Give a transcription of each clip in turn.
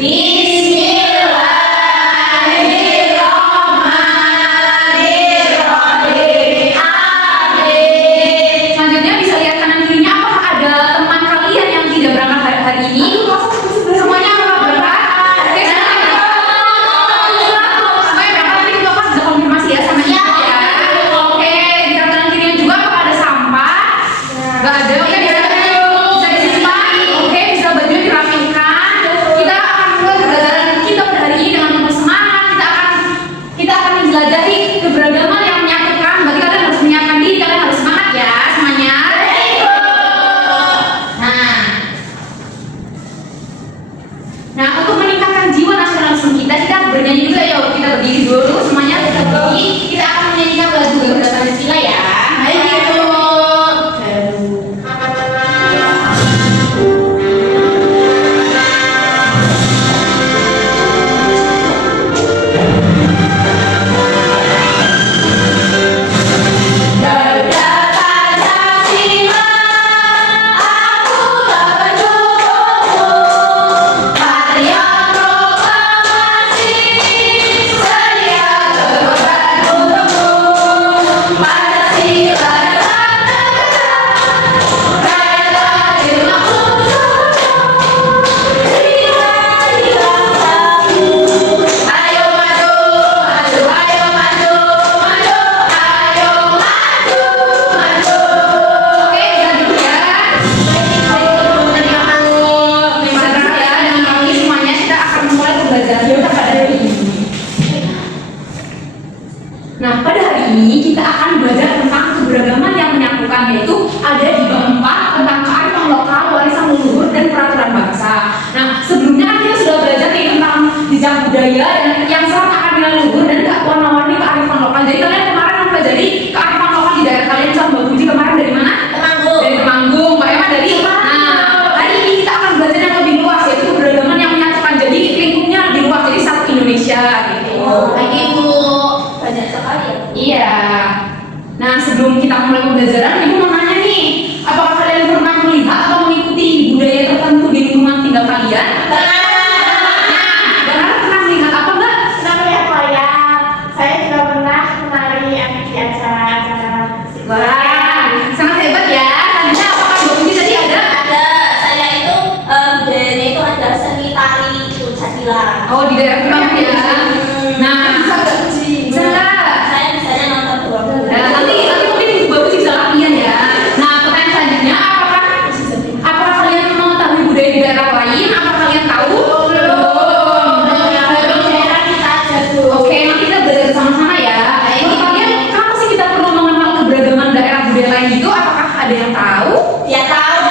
Bismillahirrahmanirrahim. Amin. Selanjutnya bisa lihat kanan kirinya, apakah ada teman kalian yang tidak berangkat hari ini? Semuanya berangkat? Oke, semuanya berangkat. Nanti kita pas sudah konfirmasi ya sama ibu ya. Oke, di kanan kirinya juga apakah ada sampah? Gak ada. Oke, bisa disimpan. Oke, bisa bajunya dirapikan. Kita akan mulai pembelajaran kita pada hari ini dengan penuh semangat. Kita akan menjelajahi keberagaman yang menyatukan. Berarti kalian harus menyiapkan diri, kalian harus semangat ya semuanya. Nah, untuk meningkatkan jiwa nasionalisme kita bernyanyi juga ya. Kita berdiri dulu semuanya, kita berdiri. Kita akan menyanyikan lagu Garuda Pancasila ya. Ayo. Nah, pada hari ini kita akan belajar tentang keberagaman yang menyatukan, yaitu ada di bab 4 tentang kearifan lokal, warisan leluhur, dan peraturan bangsa. Nah, sebelumnya kita sudah belajar tentang jejak budaya dan yang syarat akan nilai leluhur dan warna-warni kearifan lokal. Jadi kalian kemarin mempelajari kearifan lokal di daerah kalian. Contoh Mbak Puji kemarin dari mana? Temanggung. Dari Temanggung. Mbak Emma dari? Nah, hari ini kita akan belajar yang lebih luas, yaitu keberagaman yang menyatukan. Jadi lingkupnya lebih luas, jadi satu Indonesia gitu. Ibu banyak sekali ya. Iya. Nah, sebelum kita mulai pembelajaran, Ibu mau nanya nih, apakah kalian pernah melihat atau mengikuti budaya tertentu di lingkungan tinggal kalian? Benar pernah melihat apa enggak? Pernah melihat wayang. Saya juga pernah menari di acara-acara Wah, sangat hebat ya. Tadinya apakah Mbak Puji tadi ada? Ada. Saya itu budayanya itu ada seni tari puncak dilarang. Oh, di daerah Temanggung ya. Nah, Bisa nggak Puji? bisa nggak? Saya bisanya nonton dua. Nanti mungkin Mbak Puji bisa latihan ya. Nah, pertanyaan selanjutnya, apakah kalian mengetahui budaya di daerah lain? Apa kalian tahu? Oke, nanti kita belajar bersama-sama ya. Menurut kalian, kenapa sih kita perlu mengenal keberagaman daerah budaya lain itu? Apakah ada yang tahu? Ya tahu.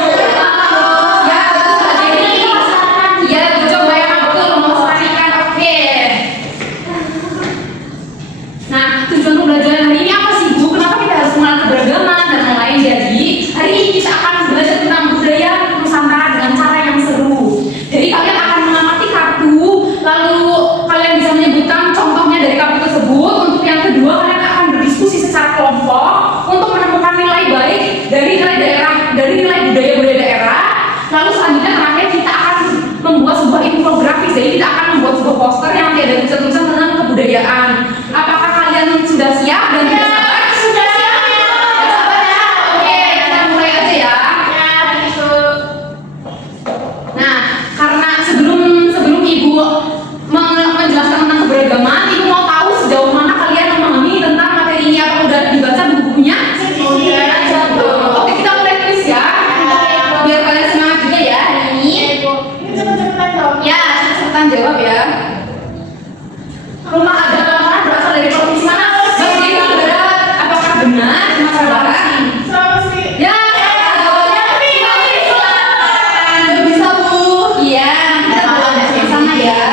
Ya, betul. Jadi kita masyarakat. Ya, betul. Bayangkan betul melestarikan. Oke. Nah, tujuan pembelajaran hari ini apa sih, Bu? Kenapa kita harus mengenal keberagaman dan lain-lain? Jadi, hari ini kita akan belajar tentang budaya Nusantara dengan cara yang seru. Jadi, kalian akan mengamati kartu, lalu kalian bisa menyebutkan contohnya dari kartu tersebut. Untuk yang kedua, kalian akan berdiskusi secara kelompok untuk menemukan nilai baik dari nilai daerah, dari nilai budaya-budaya daerah. Lalu selanjutnya terakhir kita akan membuat sebuah infografis. Jadi kita akan membuat sebuah poster yang nanti ada tulisan-tulisan tentang kebudayaan. Apakah kalian sudah siap dan tidak sabar? Sudah siap ya. Sabar ya. Oke, kita mulai aja ya. Ya, begitu. Nah, karena sebelum Ibu menjelaskan tentang keberagaman, Ibu mau tahu sejauh mana kalian memahami tentang materi ini. Apa udah dibaca bukunya? Oke, kita mulai kuis ya. Biar kalian semangat juga ya hari ini. Ini cepet-cepetan dong. Ya, cepetan jawab ya. Rumah adat Lamongan berasal dari provinsi mana? Bagian barat. Apakah benar? Sumatera Barat? Sulawesi. Ya, jawabannya Selatan. Bisa Bu? Iya, kita mulai bersama ya.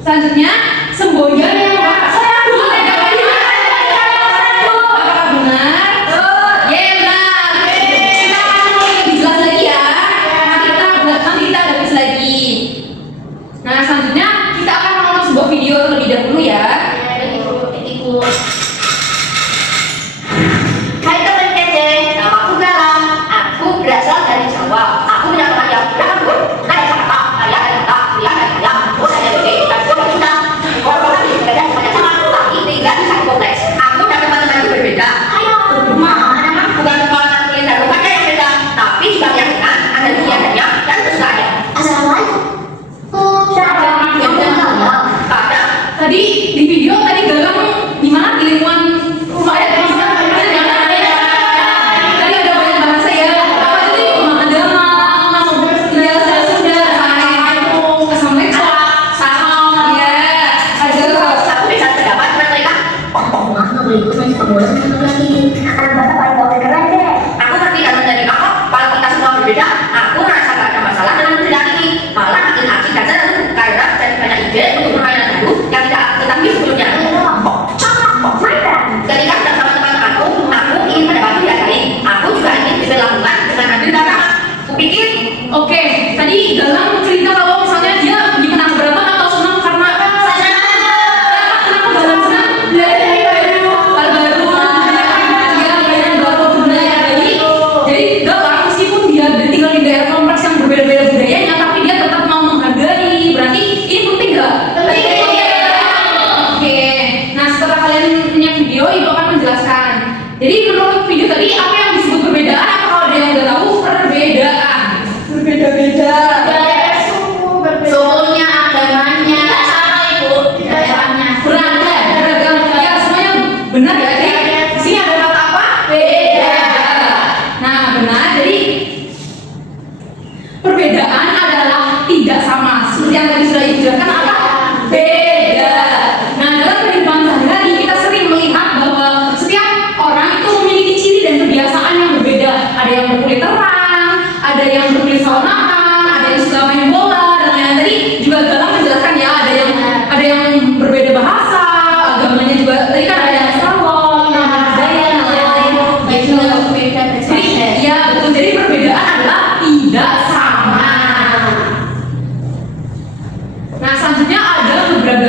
Selanjutnya, semboyan yang saya dulu apakah benar? Ya, benar. Kita akan mulai lebih jelas lagi ya. Nanti kita habis lagi. Nah, selanjutnya kita akan menonton sebuah video terlebih dahulu ya. Ibu. Hai teman kece, namaku Galang. Aku berasal dari Jawa. Aku punya teman yang beragam. Dari Jakarta, dari Jakarta,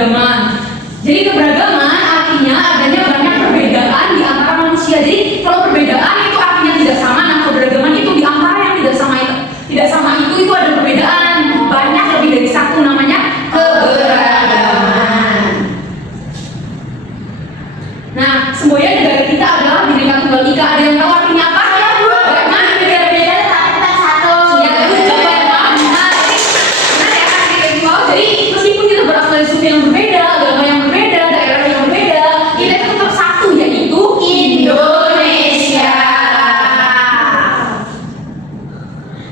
keberagaman. Jadi keberagaman artinya adanya banyak perbedaan di antara manusia. Jadi kalau perbedaan itu artinya tidak sama, nah keberagaman itu di antara yang tidak sama itu ada perbedaan banyak lebih dari satu, namanya keberagaman. Nah, semboyan negara kita adalah Bhinneka Tunggal Ika. Ada yang tahu artinya apa? Bagaimana beda-beda tapi kita satu. Ya, betul banget. Nah, ya kan kita jadi meskipun kita berasal dari suku yang berbeda, agama yang berbeda, daerah yang berbeda, kita itu tetap satu, yaitu Indonesia.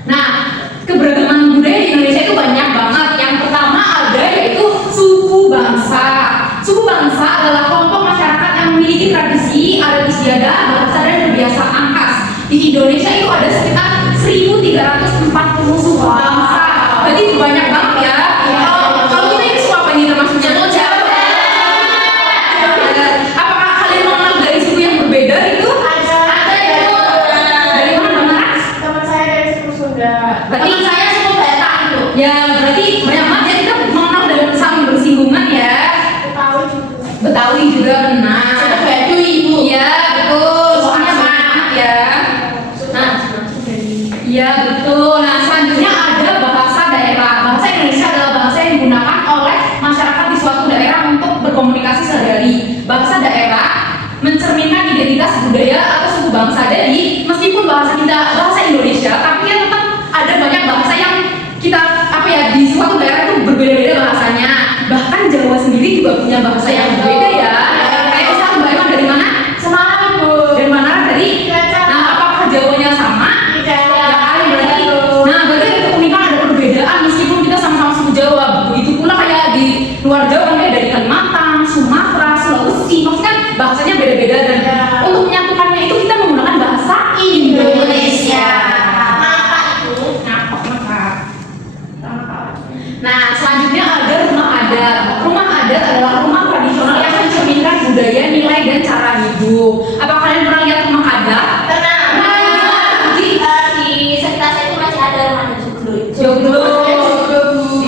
Nah, keberagaman budaya di Indonesia itu banyak banget. Yang pertama ada yaitu suku bangsa. Suku bangsa adalah kelompok masyarakat yang memiliki tradisi, adat istiadat, bahasa dan kebiasaan khas. Di Indonesia itu ada sekitar 1.340 suku bangsa. Berarti itu banyak banget ya. Kalau kita ini suku apa nih termasuknya? Apakah kalian mengenal dari suku yang berbeda itu? Ada itu. Dari mana? teman saya dari suku Sunda. Berarti saya suku Batak itu. Ya, berarti banyak banget ya, kita mengenal dengan saling bersinggungan ya. Betawi juga benar. Kita Baduy ibu. Iya betul. Soalnya banyak ya. Nah, iya betul. Nah, selanjutnya ada bahasa daerah. Bahasa Indonesia adalah bahasa yang digunakan oleh masyarakat di suatu daerah untuk berkomunikasi sehari-hari. Bahasa daerah mencerminkan identitas budaya atau suku bangsa. Jadi, meskipun bahasa kita bahasa Indonesia, tapi kan tetap ada banyak bahasa yang kita di suatu daerah itu berbeda-beda bahasanya. Bahkan Jawa sendiri juga punya bahasa yang berbeda ya. Kayak misalnya Mbak Emma dari mana? Semarang ibu. Dari mana tadi? Nah, apakah Jawanya sama? Tidak. Berarti. Nah, berarti ada keunikan, ada perbedaan meskipun kita sama-sama suku Jawa. Begitu pula kayak di luar Jawa kan kayak dari Kalimantan, Sumatera, Sulawesi, maksudnya kan bahasanya beda-beda dan untuk menyatukannya itu kita menggunakan bahasa Indonesia. Nah, selanjutnya ada rumah adat. Rumah adat adalah rumah tradisional yang mencerminkan budaya, nilai, dan cara hidup. Apa kalian pernah lihat rumah adat? Pernah. Di sekitar saya itu masih ada rumah adat Joglo.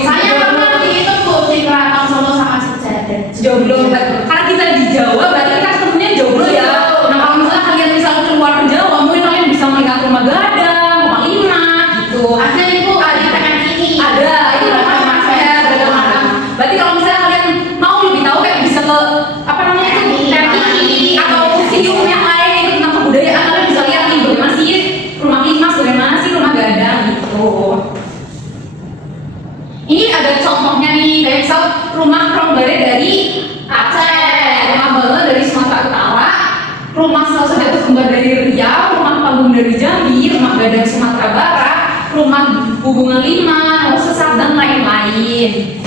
Saya pernah di itu di Keraton Solo sama Sejadah. Joglo. Karena kita di Jawa, berarti kita ketemunya Joglo ya. Nah, kalau misalnya kalian keluar ke Jawa, mungkin kalian bisa melihat rumah gadang, rumah limak, gitu. Ada itu ada ini. Ada itu rumah berarti kalau misalnya kalian mau lebih tahu kayak bisa ke TV atau museum yang lain itu tentang kebudayaan, kalian bisa lihat nih bagaimana sih rumah limas, bagaimana sih rumah gadang gitu. Ini ada contohnya nih, kayak misal rumah Krongbare dari Aceh, rumah Bala dari Sumatera Utara, rumah Selasa Datus Kembar dari Riau, rumah Panggung dari Jambi, rumah Gadang Sumatera Barat, rumah Hubungan 5, Sesat dan lain-lain.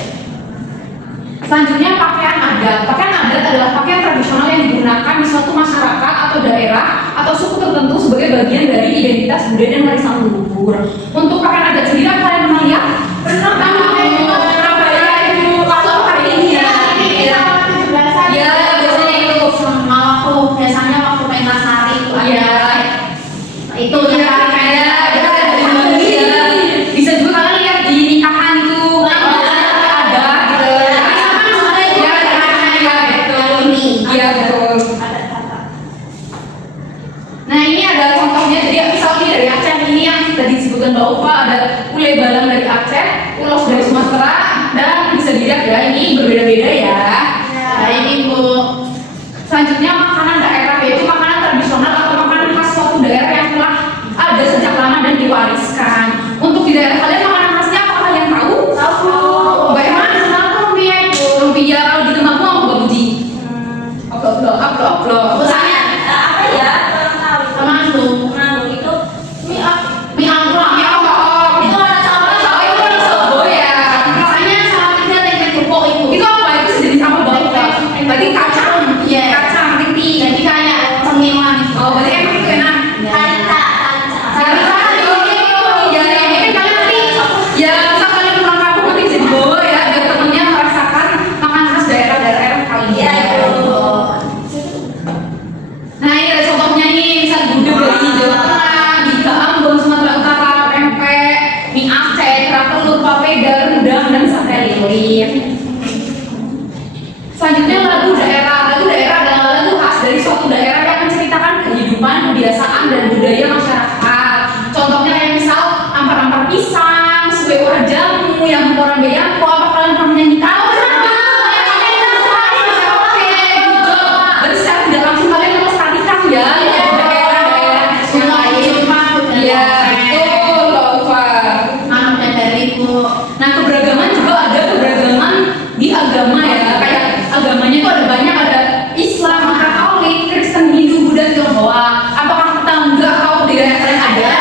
Selanjutnya pakaian adat. Pakaian adat adalah pakaian tradisional yang digunakan di suatu masyarakat atau daerah atau suku tertentu sebagai bagian dari identitas budaya dan warisan leluhur. Untuk pakaian adat sendiri apa kalian pernah lihat? Pernah kan? Surabaya itu waktu hari ini ya. Ya, biasanya itu biasanya waktu pentas nari itu ada. Itu ya kayak bisa juga kalian lihat di nikahan itu. Iya betul. Nah, ini ada contohnya. Jadi misalnya dari Aceh ini yang tadi disebutkan Mbak Ufa, ada Ule Balang dari Aceh, Ulos dari Sumatera, dan bisa dilihat ya ini berbeda-beda ya. Nah, ini Bu. Selanjutnya makanan daerah, yaitu makanan tradisional atau makanan khas suatu daerah yang telah ada sejak lama dan diwariskan. Untuk di daerah kalian makanan khasnya apa kalian tahu? Tahu. Bagaimana? Lumpia itu. Lumpia kalau di tempatmu apa Mbak Buji? Oblok. Misalnya apa ya? Temanggung itu mie angklong. Itu ada sambal itu ada sobo ya. Rasanya sama kita tempe jepok itu. Itu apa? Itu sejenis apa Mbak? Berarti kacang. Iya. Kacang, riti. yang orang beyang, kok apa kalian pernah menyanyi tahu? Berarti secara tidak langsung kalian melestarikan ya daerah-daerah yang lain. Iya, betul, Lova. Maafnya dariku. Nah, keberagaman juga ada keberagaman di agama ya. Kayak agamanya itu ada banyak, ada Islam, Katolik, Kristen, Hindu, Buddha, Tionghoa. Apakah kita enggak tahu di daerah kalian ada?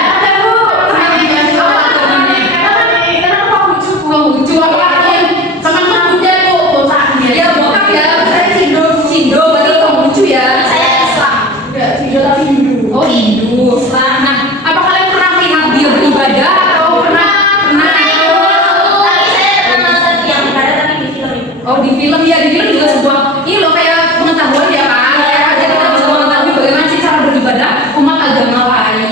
Lucu apa? Ya bokap ya, saya Cindo, berarti Konghucu ya. Oh Hindu. Nah, apa kalian pernah melihat dia beribadah atau pernah? Oh di film ya, di film juga sebuah ini loh kayak pengetahuan ya kan. Jadi kita bisa mengetahui bagaimana sih cara beribadah umat agama lain.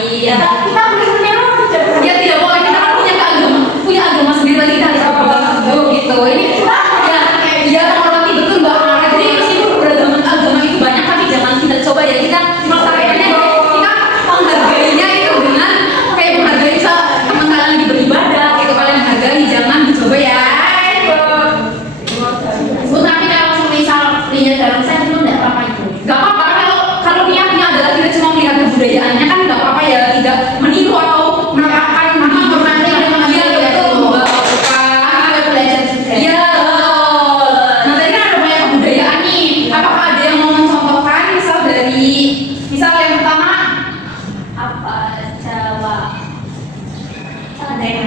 Ya tidak boleh, kita kan punya agama sendiri lagi, kita harus apa gitu. Ini ya menghormati betul Mbak Mara. Jadi meskipun keberagaman agama itu banyak, tapi jangan kita coba ya kita melestarikannya, kita menghargainya itu dengan kayak menghargai teman kalian lagi beribadah, gitu kalian hargai, jangan dicoba ya. Tapi kalau semisal lihat dalam saya itu tidak apa-apa itu. Gak apa-apa kalau niatnya adalah tidak cuma melihat kebudayaannya kan gak apa-apa ya, tidak meniru atau menerapkan menghormati dengan dia betul Mbak. Belajar juga. Iya. Nah tadi kan ada banyak kebudayaan nih. Apakah ada yang mau mencontohkan misal yang pertama Apa Jawa? Ada yang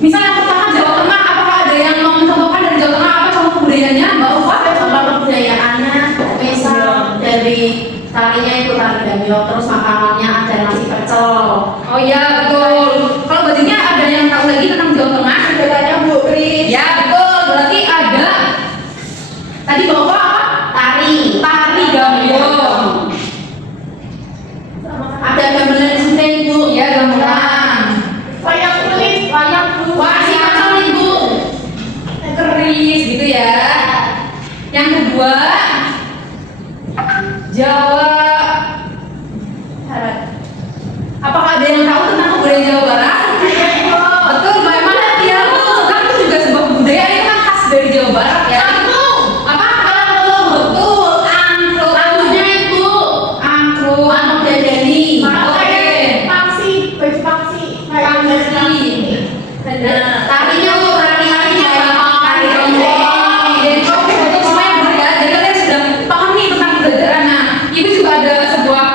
misal yang pertama Jawa Tengah, apakah ada yang mau mencontohkan dari Jawa Tengah apa contoh kebudayaannya Mbak Ufa? contoh kebudayaannya, misal dari tarinya itu tari gambiong, terus makanannya ada nasi pecel. Oh iya betul. Kalau bajunya ada yang tahu lagi tentang Jawa Tengah? Sebenarnya Bu Kris. Ya betul, berarti ada tadi bawa apa? Tari Gambiong. ada gamelan sendiri Bu. Ya gamelan. Wayang kulit, wayang kulit. Wah si macam ibu keris gitu ya. Yang kedua Jawa Barat. Apakah ada yang tahu tentang kebudayaan Jawa Barat? Betul, bagaimana dia kan itu juga sebuah kebudayaan yang kan khas dari Jawa Barat ya. Apa? Betul, angklung. Lagunya itu Angklung. Manu Dadani. Oke. Paksi, baju paksi. Kayak baju paksi. Nah, tarinya tuh tari-tarinya ya. Tari ronggeng. Jadi betul semuanya benar ya. Jadi kalian sudah paham nih tentang keberagaman. Nah, ibu juga ada sebuah.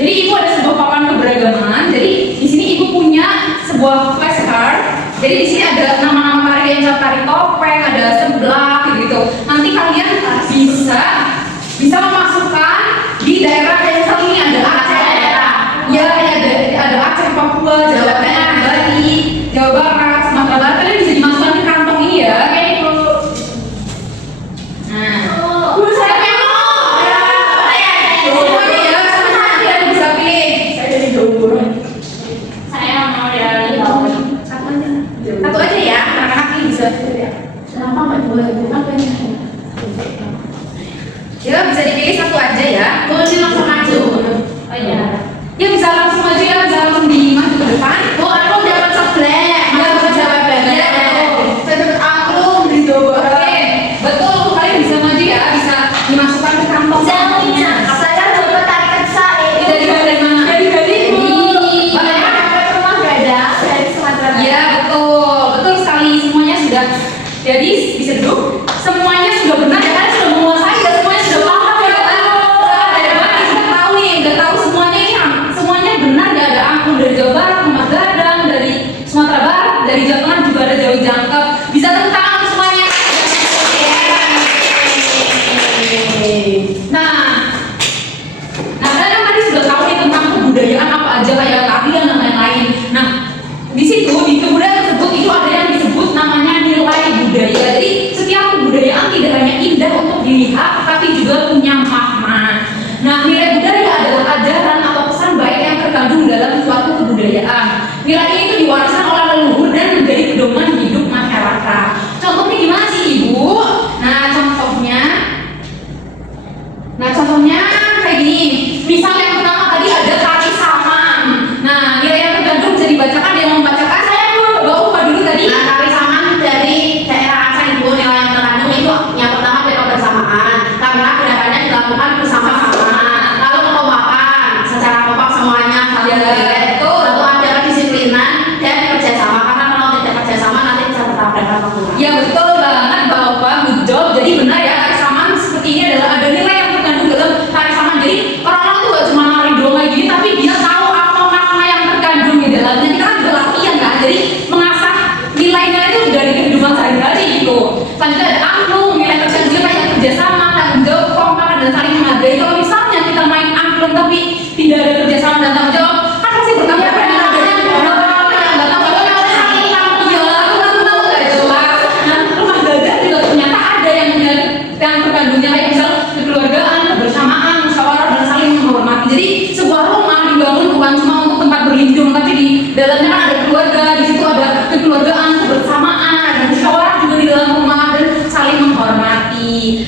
Jadi ibu ada sebuah papan keberagaman. Jadi di sini ibu punya sebuah flashcard. Jadi di sini ada nama-nama tari yang tari topeng, ada seblak gitu. Nanti kalian bisa memasukkan di daerah yang misalnya ini ada Aceh, ya ada Aceh, Papua, Jawa Tengah, Bali, Jawa Barat, Sumatera Barat. Kalian bisa dimasukkan ke kantong ini ya. Nah, semuanya ya, semuanya kalian bisa pilih. Saya mau dari bawah. Satu aja ya, anak-anak ini bisa. Kenapa nggak boleh bukan banyak? Ya bisa dipilih satu aja ya. Boleh langsung maju. Oh iya. Ya bisa langsung aja ya, bisa langsung dimaju ke depan. Bu, aku dapat seblek. Ya, Aku dapat Ya, banyak. betul. Saya dapat angklung di Jawa Barat. Oke, betul. Kalian bisa maju ya, bisa dimasukkan ke kantong. Saya dapat tari kecak. Dari mana? Dari Bagaimana dapat rumah gada dari Sumatera Barat? Ya betul, betul sekali. Semuanya sudah. Jadi bisa duduk. Semuanya sudah benar ya, kalian sudah menguasai ya, semuanya sudah paham ya kan? Hebat, kita tahu nih, udah tahu semuanya ini, semuanya benar ya. Ada angklung dari Jawa Barat, Rumah Gadang, dari Sumatera Barat, dari Jawa Tengah juga ada Jawi Jangkep. Bisa tepuk tangan semuanya. Nah, kalian tadi sudah tahu nih tentang kebudayaan apa aja kayak tarian dan lain-lain. Nah, di situ di kebudayaan tersebut itu ada yang disebut namanya nilai budaya. Jadi setiap kebudayaan tidak hanya indah untuk dilihat, tapi juga punya makna. Nah, nilai budaya adalah ajaran atau pesan baik yang terkandung dalam suatu kebudayaan. Nilai itu diwariskan oleh leluhur dan menjadi pedoman hidup masyarakat. Contohnya gimana sih Ibu? Nah contohnya kayak gini. Misal yang pertama tadi ada tari saman. Nah nilai yang terkandung bisa dibacakan, yang membacakan saya dulu, Mbak Ufa dulu Pak. Ya betul banget Bapak, good job. Jadi benar ya, kesamaan seperti ini adalah ada nilai yang terkandung dalam kesamaan. Jadi orang-orang tuh gak cuma narik doang kayak gini, tapi dia tahu apa makna yang terkandung di dalamnya. Kita kan juga latihan kan, jadi mengasah nilainya itu dari kehidupan sehari-hari gitu. Selanjutnya ada angklung, nilai terkandungnya kayak kerjasama, tanggung jawab, kompak, dan saling menghargai. Kalau misalnya kita main angklung tapi tidak ada kerjasama dan tanggung jawab, kan pasti bertambah yang terkandungnya kayak misal kekeluargaan, kebersamaan, musyawarah dan saling menghormati. Jadi sebuah rumah dibangun bukan cuma untuk tempat berlindung, tapi di dalamnya kan ada keluarga, di situ ada kekeluargaan, kebersamaan, ada musyawarah juga di dalam rumah dan saling menghormati.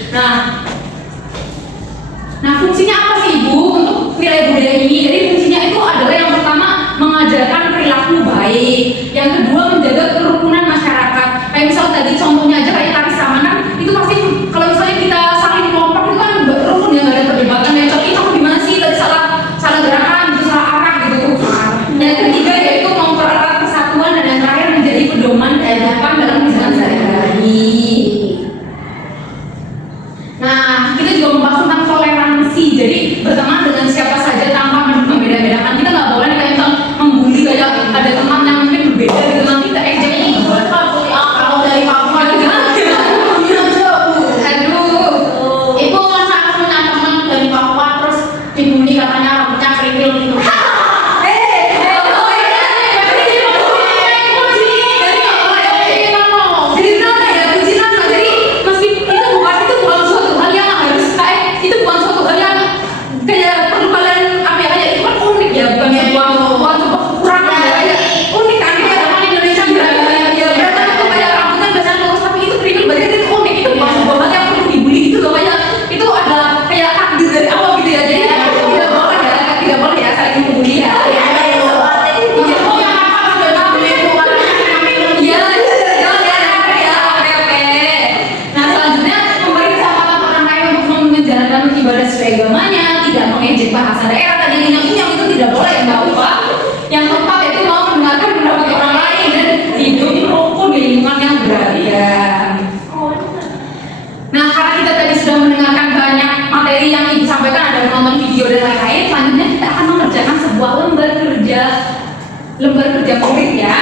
Nah fungsinya apa sih Ibu untuk nilai budaya ini? Jadi fungsinya itu adalah yang pertama mengajarkan perilaku baik, yang kedua menjaga kerukunan masyarakat. Kayak misal tadi contohnya aja kayak tari samanan, itu pasti kalau misalnya kita saling kelompok itu kan rukun ya, nggak ada perdebatan ya. Tapi kamu gimana sih tadi salah gerakan, itu salah arah gitu. Yang ketiga yaitu mempererat persatuan dan yang terakhir menjadi pedoman kehidupan dalam kehidupan sehari-hari. Nah kita juga membahas tentang toleransi. Jadi berteman dengan siapa saja tanpa membeda-bedakan. Kita nggak boleh kayak misal membuli kayak ada teman yang mungkin berbeda gitu, nanti kita ejek Kalau dari Pak Ibu masa aku punya teman dari Papua terus dibully katanya rambutnya kerikil gitu. ibadah sesuai agamanya, tidak mengejek bahasa daerah tadi inyong itu tidak boleh ya Bapak. Yang keempat itu mau mendengarkan pendapat orang lain dan hidup rukun di lingkungan yang berada. Nah karena kita tadi sudah mendengarkan banyak materi yang Ibu sampaikan, ada menonton video dan lain-lain, selanjutnya kita akan mengerjakan sebuah lembar kerja konkret ya.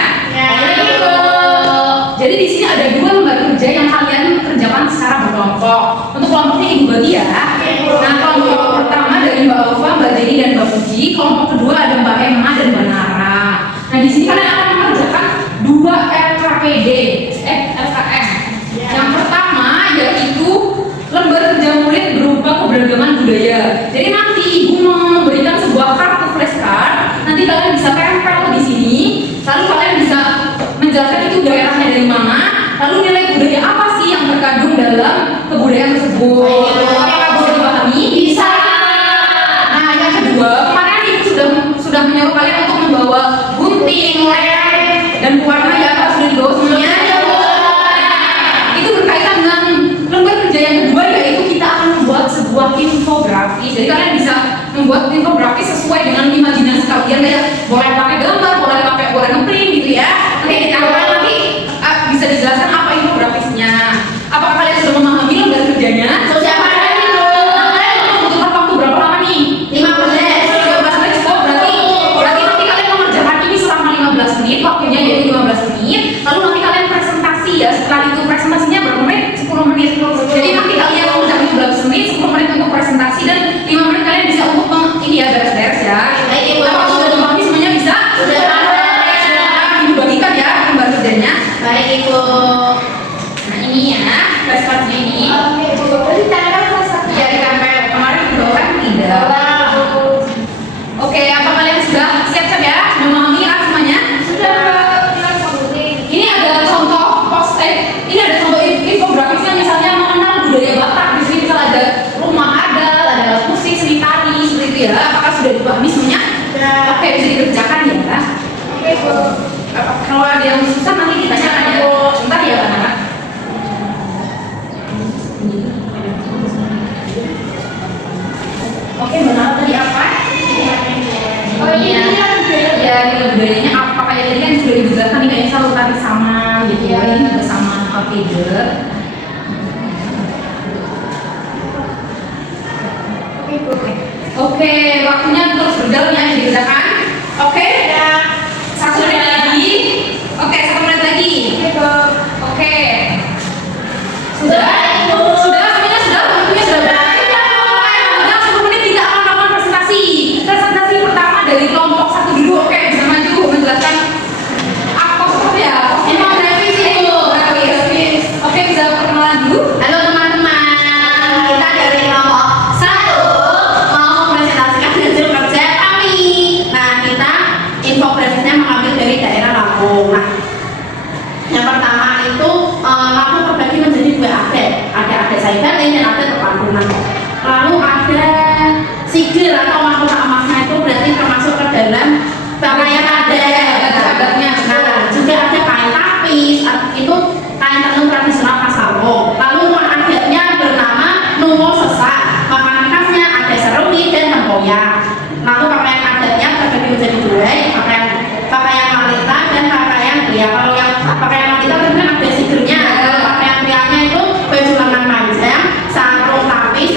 Jadi di sini ada dua lembar kerja yang kalian kerjakan secara berkelompok. Untuk kelompoknya Ibu bagi ya. Nah kelompok pertama dari Mbak Alfa, Mbak Jenny dan Mbak Puji. Kelompok kedua ada Mbak Emma dan Mbak Nara. Nah di sini kalian akan mengerjakan dua LKPD, LKM. Yang pertama yaitu lembar kerja murid berupa keberagaman budaya. Jadi nanti Ibu memberikan sebuah kartu flashcard. Nanti kalian bisa tempel di sini. Lalu kalian bisa menjelaskan itu daerahnya dari mana, lalu nilai budaya apa sih yang terkandung dalam kebudayaan tersebut. Apakah bisa dipahami? Bisa. Nah yang kedua, kemarin Ibu sudah menyuruh kalian untuk membawa gunting, lem, dan pewarna ya, apa sudah dibawa semuanya? Itu berkaitan dengan lembar kerja yang kedua, yaitu kita akan membuat sebuah infografis. Jadi kalian bisa membuat infografis sesuai dengan imajinasi kalian, kayak boleh pakai gambar, boleh ngeprint gitu ya. Nanti bisa dijelaskan apa infografisnya. Apakah kalian sudah memahami lembar kerjanya? Membutuhkan waktu berapa lama nih? 15 menit cukup. Berarti nanti kalian mengerjakan ini selama 15 menit, waktunya yaitu 15 menit. Lalu nanti kalian presentasi ya. Setelah itu presentasinya berapa menit? 10 menit. Jadi nanti kalian mengerjakan 15 menit, 10 menit untuk presentasi dan 5 menit kalian bisa untuk ini ya, beres-beres ya. Apakah sudah dipahami semuanya? Bisa? Sudah. Dibagikan ya lembar kerjanya. Baik Ibu. Nah ini ya, flashcardnya ini. Oke Bu. Ya ditempel. Kemarin dibawa kan tidak. Oke, apa kalian sudah siap-siap ya? Sudah memahami semuanya? Sudah. Ini ada contoh ini ada contoh infografisnya, misalnya mengenal budaya Batak. Di sini misal ada rumah adat, ada alat musik, seni tari, seperti itu ya. Apakah sudah dipahami semuanya? Sudah. Oke, bisa dikerjakan ya. Oke Bu. Kalau ada yang susah nanti ditanyakan ya. Sebentar ya anak-anak. Oke, benar. ini juga sama papede. Oke, waktunya terus berjalan ya, dikerjakan. Oke, ya. 1 menit lagi. Oke, 1 menit lagi. Oke. Sudah? Sudah, semuanya sudah? Waktunya sudah berakhir. Udah 10 menit tidak akan melakukan presentasi. Presentasi pertama dari kelompok 1 dulu. Oke, bisa maju menjelaskan apa seperti ya? Emang revisi itu. Oke, bisa perkenalan dulu. Halo teman-teman, kita dari kelompok 1 mau mempresentasikan hasil kerja kami. Nah, kita infografisnya mengambil dari daerah Lampung. Nah, yang pertama itu Lampung terbagi menjadi 2 adet. Ada adet Saibaling dan adet Pekampungan. Lalu ada sigil atau mahkota emasnya itu berarti termasuk ke dalam pakaian adat. Nah, juga ada kain tapis, itu kain tenun tradisional Pasarwo. Lalu adatnya bernama Nuwo Sesak. Makanan khasnya ada seruni dan tempoyak. Lalu pakaian adatnya terbagi menjadi 2, pakaian wanita dan pakaian pria. Kalau yang pakaian wanita itu kan ada sigilnya. Kalau pakaian prianya itu baju lengan panjang, sarung tapis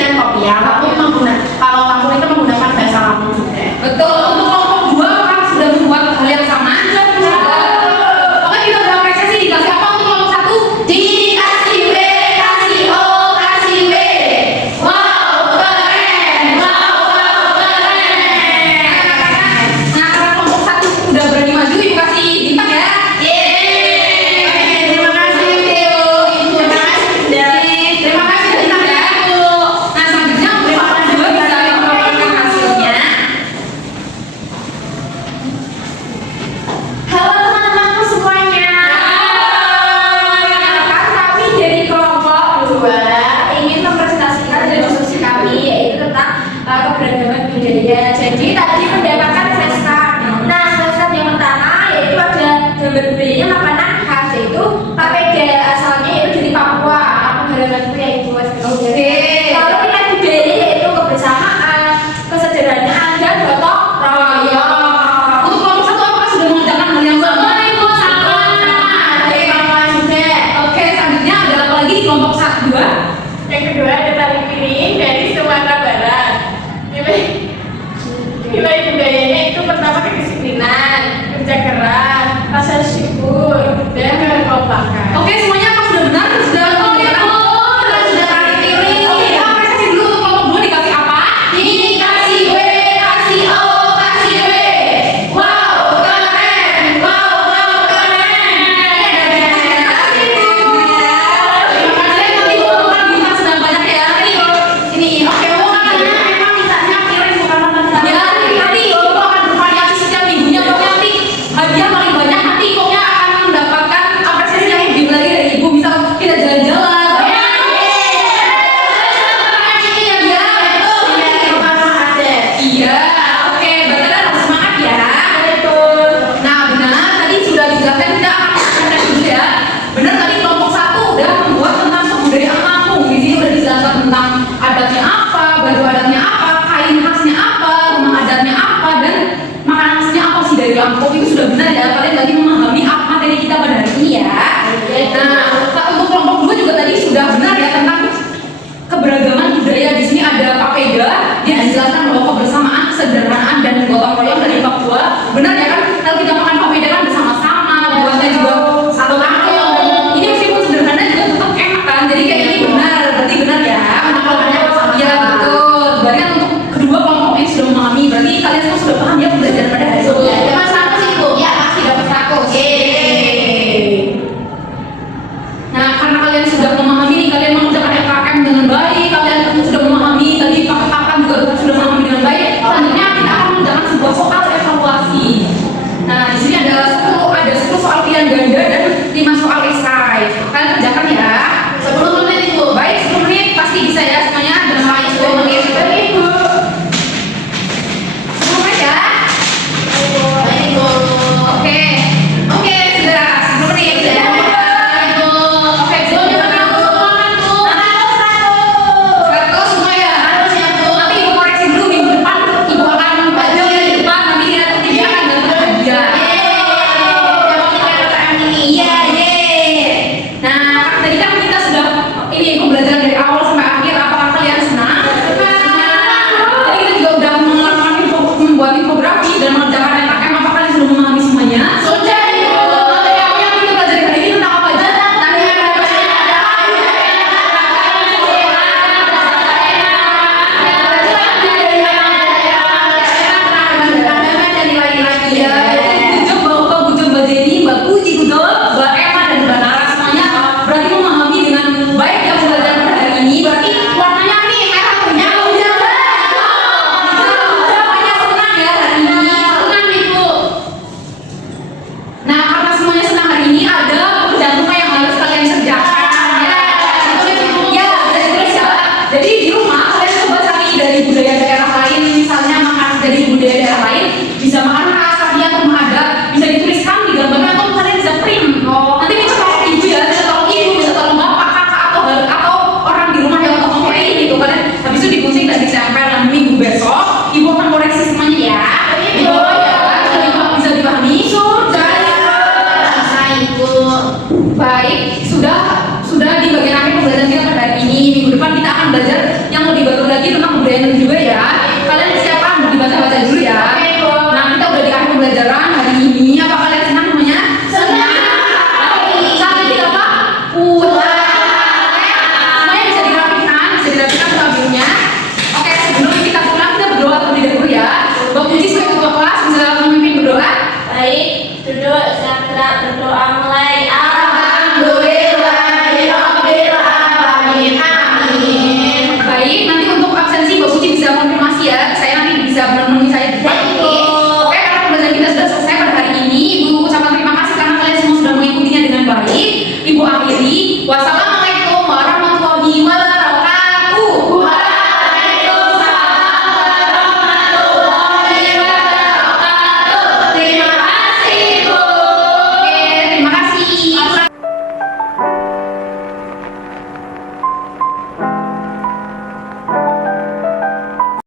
sudah di bagian akhir pembelajaran kita pada hari ini. Minggu depan kita akan belajar yang lebih baru lagi tentang budaya juga ya.